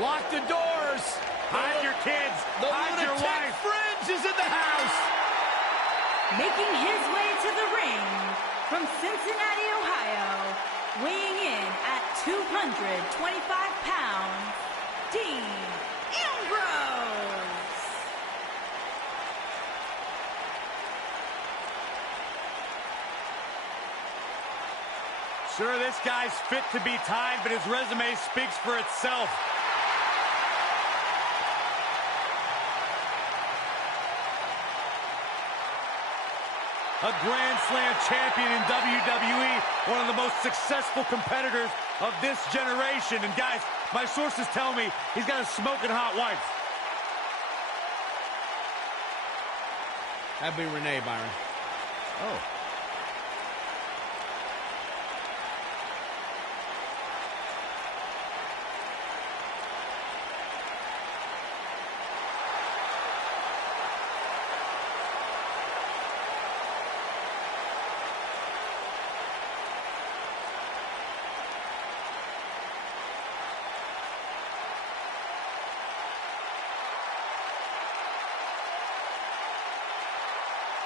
Lock the doors. Hide your kids. Hide your wife. Fringe is in the house. Making his way to the ring from Cincinnati, Ohio, weighing in at 225 pounds, Dean Ambrose. Sure, this guy's fit to be tied, but his resume speaks for itself. A Grand Slam champion in WWE, one of the most successful competitors of this generation. And guys, my sources tell me he's got a smoking hot wife. That'd be Renee, Byron. Oh.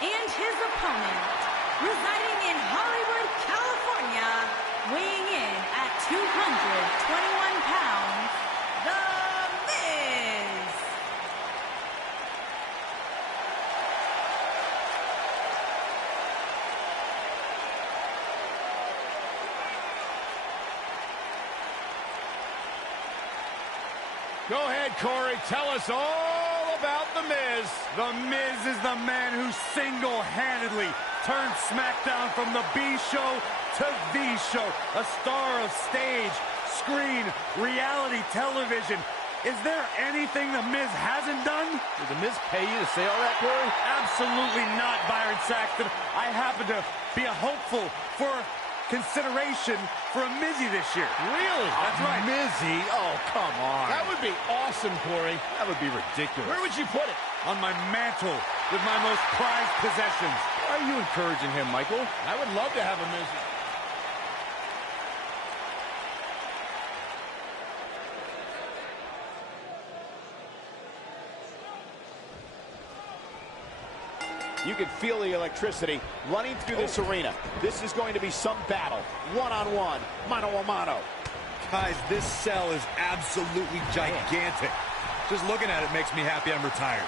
And his opponent, residing in Hollywood, California, weighing in at 221 pounds, The Miz. Go ahead, Corey. Tell us all about The Miz. The Miz is the man who single-handedly turned SmackDown from the B show to the show. A star of stage, screen, reality television. Is there anything The Miz hasn't done? Did The Miz pay you to say all that, Corey? Absolutely not, Byron Saxton. I happen to be a hopeful for consideration for a Mizzy this year. Really? That's right. Mizzy? Oh, come on. That would be awesome, Corey. That would be ridiculous. Where would you put it? On my mantle with my most prized possessions. Why are you encouraging him, Michael? I would love to have a Mizzy. You can feel the electricity running through this arena. This is going to be some battle. One-on-one, mano-a-mano. Guys, this cell is absolutely gigantic. Just looking at it makes me happy I'm retired.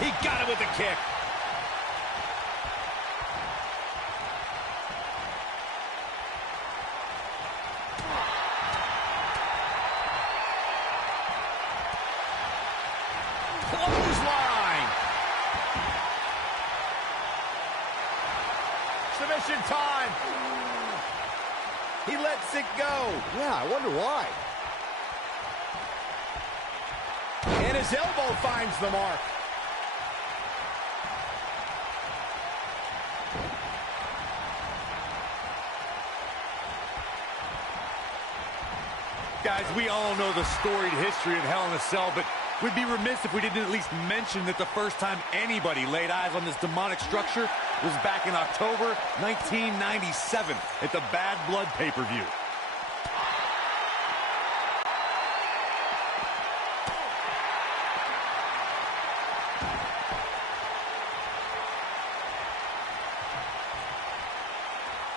He got it with the kick. Clothesline. Submission time. He lets it go. Yeah, I wonder why. And his elbow finds the mark. Guys, we all know the storied history of Hell in a Cell, but we'd be remiss if we didn't at least mention that the first time anybody laid eyes on this demonic structure was back in October 1997 at the Bad Blood pay-per-view.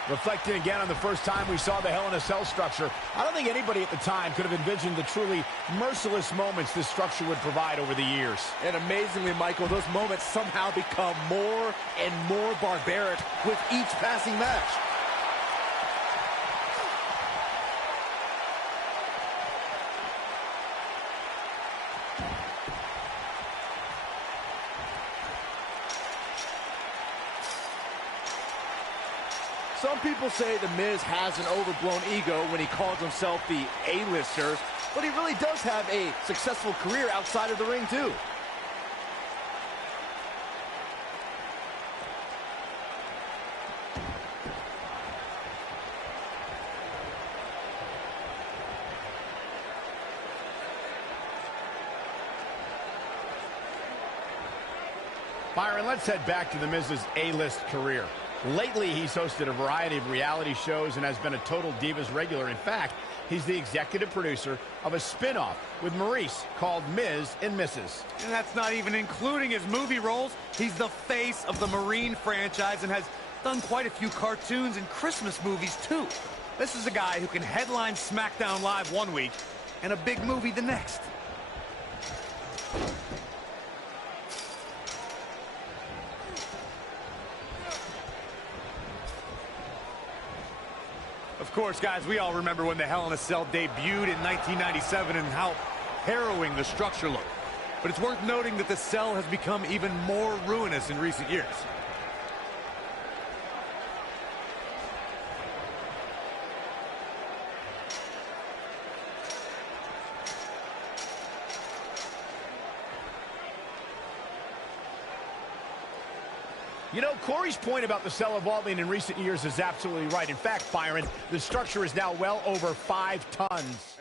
Reflecting again on the first time we saw the Hell in a Cell structure, I don't think anybody at the time could have envisioned the truly merciless moments this structure would provide over the years. And amazingly, Michael, those moments somehow become more and more barbaric with each passing match. Some people say The Miz has an overblown ego when he calls himself the A-lister, but he really does have a successful career outside of the ring, too. Byron, let's head back to The Miz's A-list career. Lately, he's hosted a variety of reality shows and has been a Total Divas regular. In fact, he's the executive producer of a spin-off with Maurice called Miz and Mrs. And that's not even including his movie roles. He's the face of the Marine franchise and has done quite a few cartoons and Christmas movies, too. This is a guy who can headline SmackDown Live one week and a big movie the next. Of course, guys, we all remember when the Hell in a Cell debuted in 1997 and how harrowing the structure looked. But it's worth noting that the cell has become even more ruinous in recent years. You know, Corey's point about the cell evolving in recent years is absolutely right. In fact, Byron, the structure is now well over 5 tons.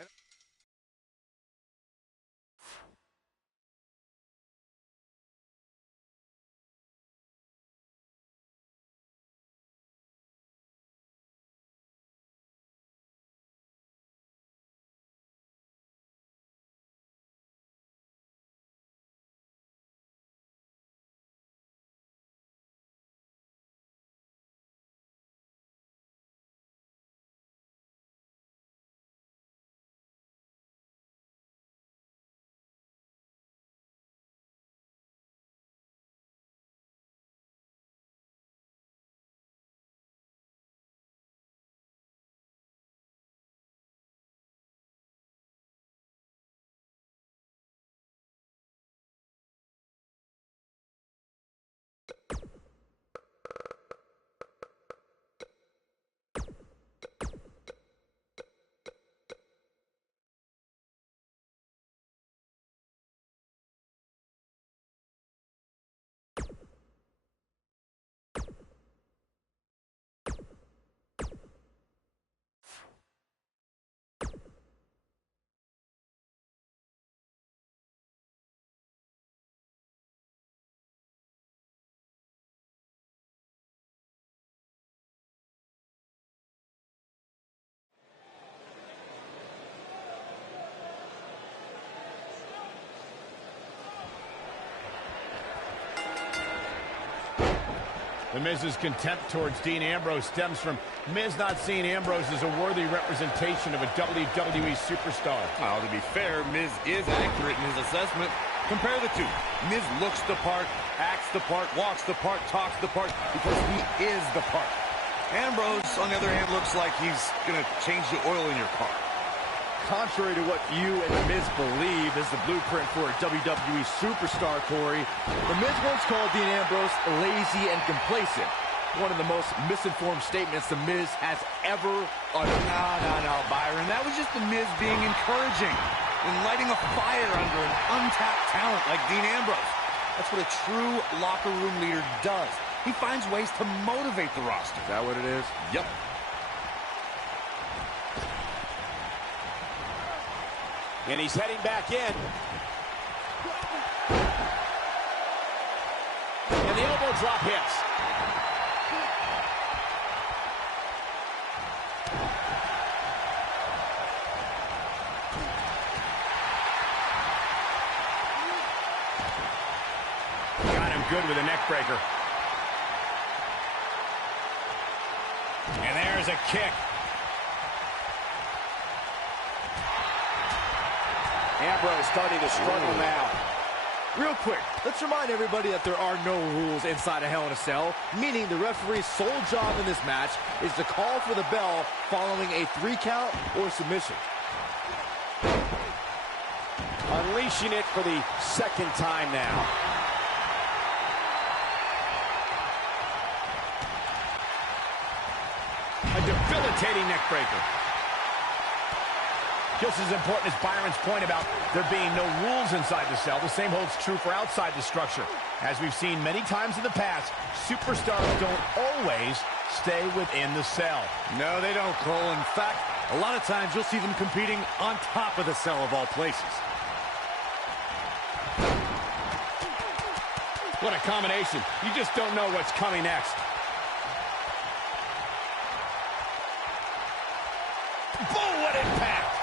The Miz's contempt towards Dean Ambrose stems from Miz not seeing Ambrose as a worthy representation of a WWE superstar. Well, to be fair, Miz is accurate in his assessment. Compare the two. Miz looks the part, acts the part, walks the part, talks the part, because he is the part. Ambrose, on the other hand, looks like he's going to change the oil in your car. Contrary to what you and The Miz believe is the blueprint for a WWE superstar, Corey, The Miz once called Dean Ambrose lazy and complacent. One of the most misinformed statements The Miz has ever uttered. No, Byron. That was just The Miz being encouraging and lighting a fire under an untapped talent like Dean Ambrose. That's what a true locker room leader does. He finds ways to motivate the roster. Is that what it is? Yep. And he's heading back in. And the elbow drop hits. Got him good with a neck breaker. And there's a kick. Ambrose starting to struggle now. Real quick, let's remind everybody that there are no rules inside a Hell in a Cell, meaning the referee's sole job in this match is to call for the bell following a 3 count or submission. Unleashing it for the second time now. A debilitating neck breaker. Just as important as Byron's point about there being no rules inside the cell, the same holds true for outside the structure. As we've seen many times in the past, superstars don't always stay within the cell. No, they don't, Cole. In fact, a lot of times you'll see them competing on top of the cell of all places. What a combination. You just don't know what's coming next. Boom, what impact!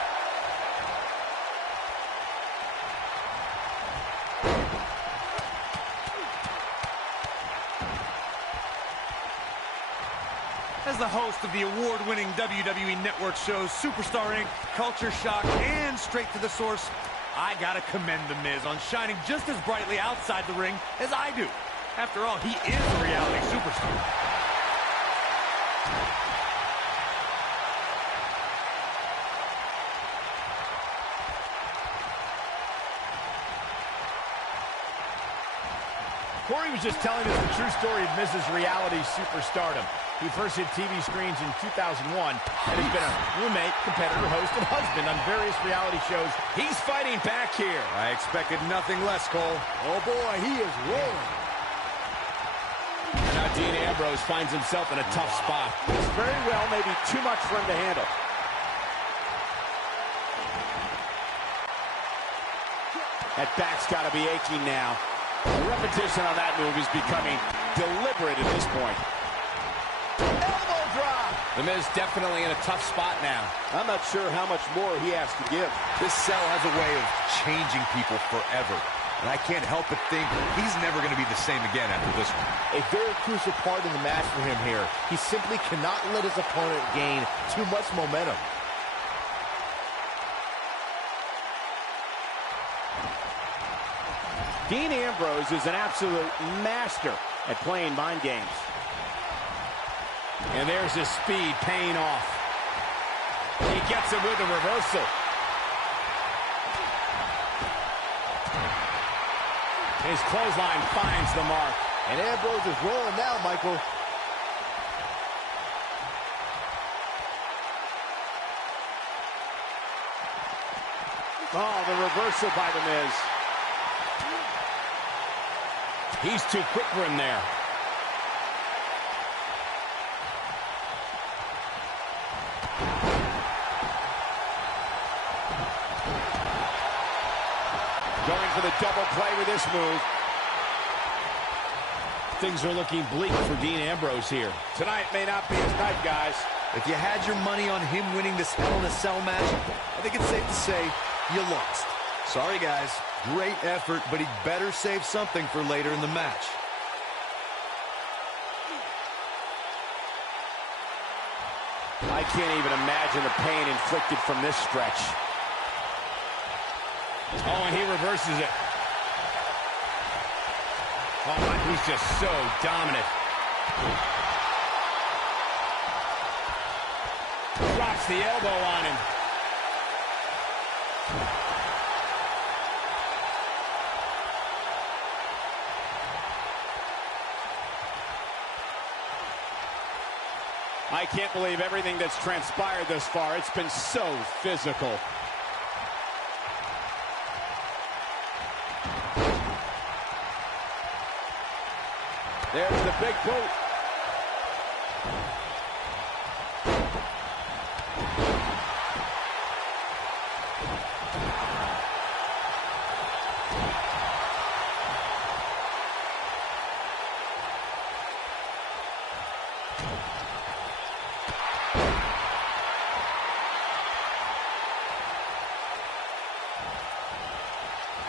As the host of the award-winning WWE Network shows Superstar Inc., Culture Shock, and Straight to the Source, I gotta commend The Miz on shining just as brightly outside the ring as I do. After all, he is a reality superstar. Corey was just telling us the true story of Miz's reality superstardom. He first hit TV screens in 2001 and has been a roommate, competitor, host, and husband on various reality shows. He's fighting back here. I expected nothing less, Cole. Oh, boy, he is rolling. And now Dean Ambrose finds himself in a tough spot. It's very well maybe too much for him to handle. That back's got to be aching now. The repetition on that move is becoming deliberate at this point. Elbow drop! The Miz definitely in a tough spot now. I'm not sure how much more he has to give. This cell has a way of changing people forever. And I can't help but think he's never going to be the same again after this one. A very crucial part in the match for him here. He simply cannot let his opponent gain too much momentum. Dean Ambrose is an absolute master at playing mind games. And there's his speed paying off. He gets it with a reversal. His clothesline finds the mark. And Ambrose is rolling now, Michael. Oh, the reversal by The Miz. He's too quick for him there. Going for the double play with this move. Things are looking bleak for Dean Ambrose here. Tonight may not be his night, guys. If you had your money on him winning this Hell in a Cell match, I think it's safe to say you lost. Sorry, guys. Great effort, but he'd better save something for later in the match. I can't even imagine the pain inflicted from this stretch. Oh, and he reverses it. Oh, he's just so dominant. Drops the elbow on him. I can't believe everything that's transpired thus far. It's been so physical. There's the big boot.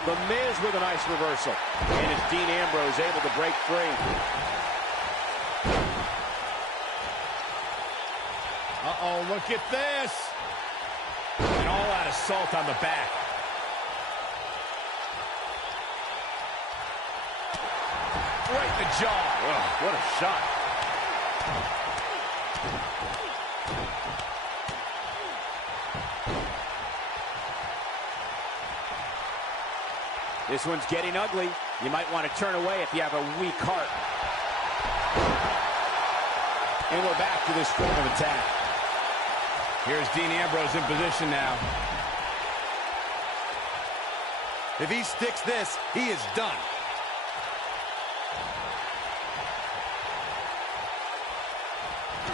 The Miz with a nice reversal. And it's Dean Ambrose able to break free. Uh-oh, look at this. And all that assault on the back. Right in the jaw. Oh, what a shot. This one's getting ugly. You might want to turn away if you have a weak heart. And we're back to this form of attack. Here's Dean Ambrose in position now. If he sticks this, he is done.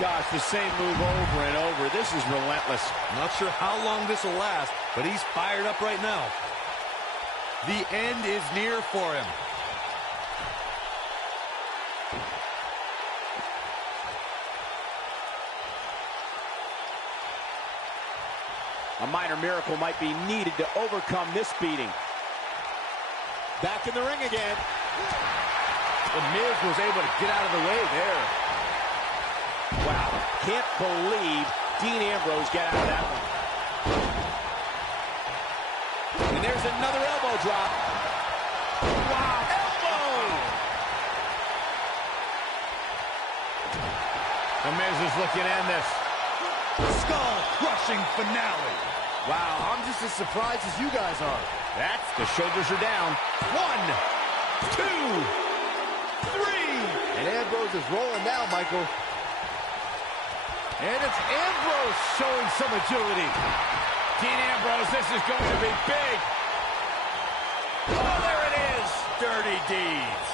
Gosh, the same move over and over. This is relentless. Not sure how long this will last, but he's fired up right now. The end is near for him. A minor miracle might be needed to overcome this beating. Back in the ring again. The Miz was able to get out of the way there. Wow, can't believe Dean Ambrose got out of that one. And there's another elbow drop. Wow, elbow! The Miz is looking to end this. Skull-crushing finale. Wow, I'm just as surprised as you guys are. The shoulders are down. 1, 2, 3. And Ambrose is rolling now, Michael. And it's Ambrose showing some agility. Dean Ambrose, this is going to be big. Oh, there it is. Dirty deeds.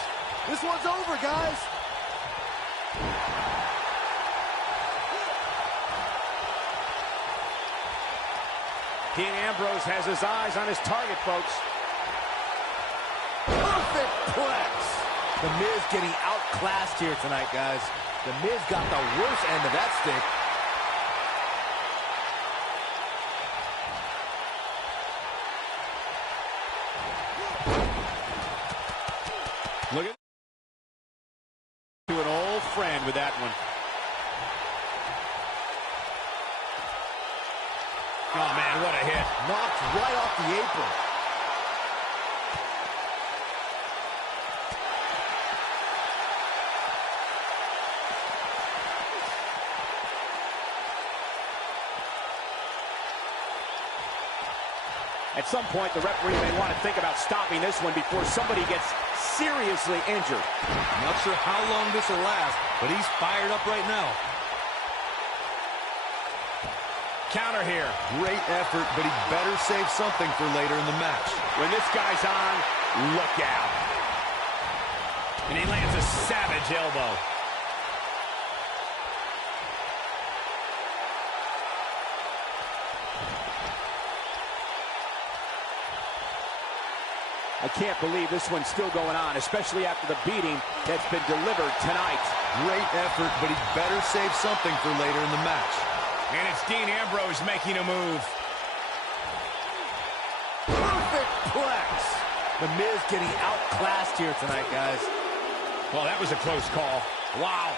This one's over, guys. Dean Ambrose has his eyes on his target, folks. Perfect plex. The Miz getting outclassed here tonight, guys. The Miz got the worst end of that stick. Look at to an old friend with that one. Oh, man, what a hit. Knocked right off the apron. At some point, the referee may want to think about stopping this one before somebody gets seriously injured. Not sure how long this will last, but he's fired up right now. Counter here. Great effort, but he better save something for later in the match. When this guy's on, look out. And he lands a savage elbow. I can't believe this one's still going on, especially after the beating that's been delivered tonight. Great effort, but he better save something for later in the match. And it's Dean Ambrose making a move. Perfect plex. The Miz getting outclassed here tonight, guys. Well, that was a close call. Wow.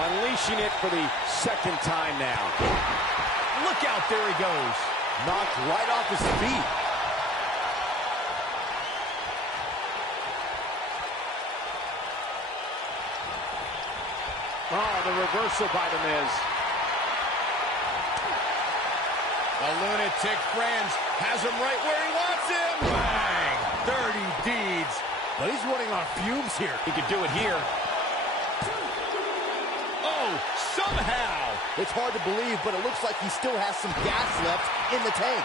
Unleashing it for the second time now. Look out, there he goes. Knocked right off his feet. Oh, the reversal by the Miz. The lunatic friends has him right where he wants him. Bang. Dirty deeds. But he's running on fumes here. He could do it here. Oh, somehow. It's hard to believe, but it looks like he still has some gas left in the tank.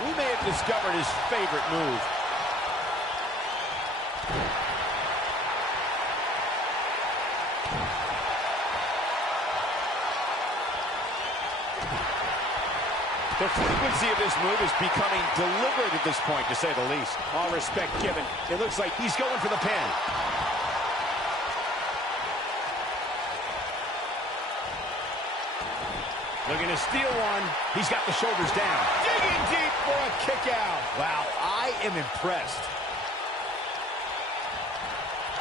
We may have discovered his favorite move. The frequency of this move is becoming deliberate at this point, to say the least. All respect given, it looks like he's going for the pin. Looking to steal one. He's got the shoulders down. Digging deep for a kick out. Wow, I am impressed.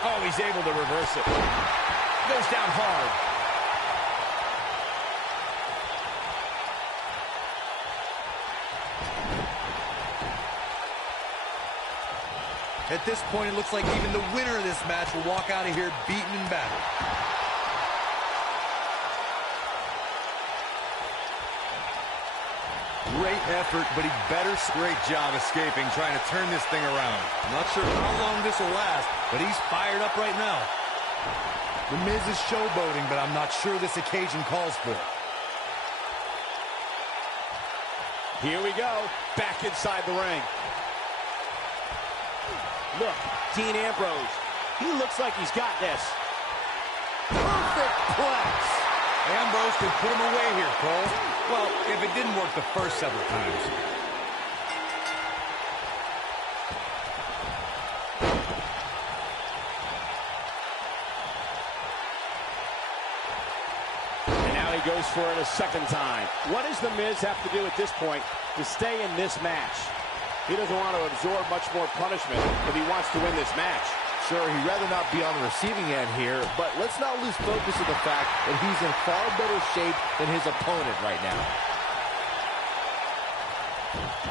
Oh, he's able to reverse it. Goes down hard. At this point, it looks like even the winner of this match will walk out of here beaten and battered. Great effort, but he better. Great job escaping, trying to turn this thing around. Not sure how long this will last, but he's fired up right now. The Miz is showboating, but I'm not sure this occasion calls for it. Here we go, back inside the ring. Look, Dean Ambrose, he looks like he's got this. Perfect plex. Ambrose can put him away here, Cole. Well, if it didn't work the first several times. And now he goes for it a second time. What does The Miz have to do at this point to stay in this match? He doesn't want to absorb much more punishment if he wants to win this match. Sure, he'd rather not be on the receiving end here, but let's not lose focus of the fact that he's in far better shape than his opponent right now.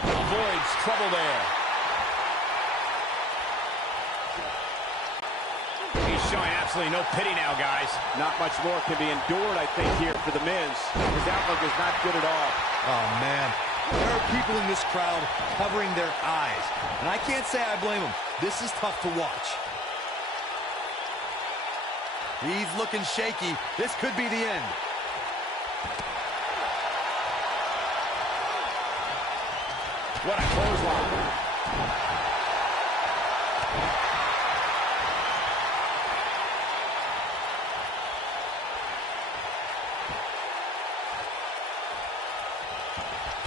Avoids trouble there. He's showing absolutely no pity now, guys. Not much more can be endured, I think, here for The Miz. His outlook is not good at all. Oh, man. There are people in this crowd covering their eyes, and I can't say I blame them. This is tough to watch. He's looking shaky. This could be the end. What a clothesline.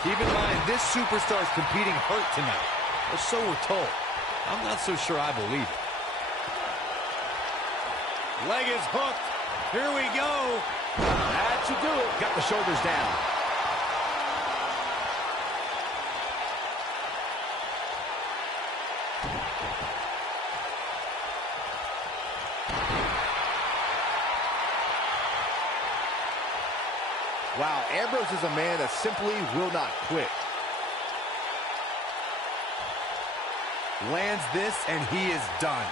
Keep in mind, this superstar is competing hurt tonight. Or so we're told. I'm not so sure I believe it. Leg is hooked. Here we go. That should do it. Got the shoulders down. Wow, Ambrose is a man that simply will not quit. Lands this, and he is done.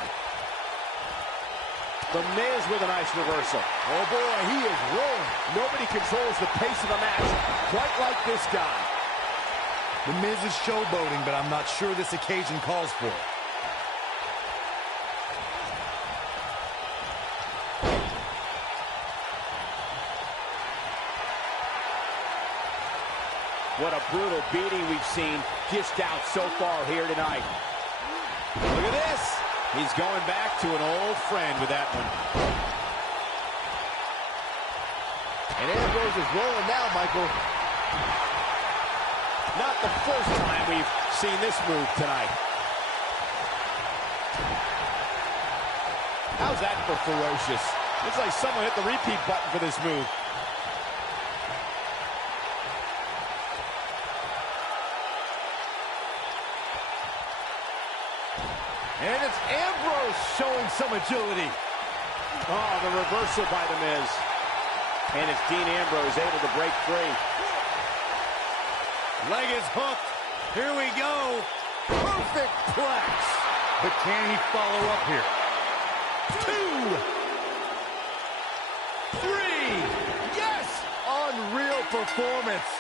The Miz with a nice reversal. Oh boy, he is rolling. Nobody controls the pace of the match quite like this guy. The Miz is showboating, but I'm not sure this occasion calls for it. What a brutal beating we've seen dished out so far here tonight. Look at this. He's going back to an old friend with that one. And Ambrose is rolling now, Michael. Not the first time we've seen this move tonight. How's that for ferocious? Looks like someone hit the repeat button for this move. And it's Ambrose showing some agility. Oh, the reversal by The Miz. And it's Dean Ambrose able to break free. Leg is hooked. Here we go. Perfect plex. But can he follow up here? 2, 3. Yes! Unreal performance.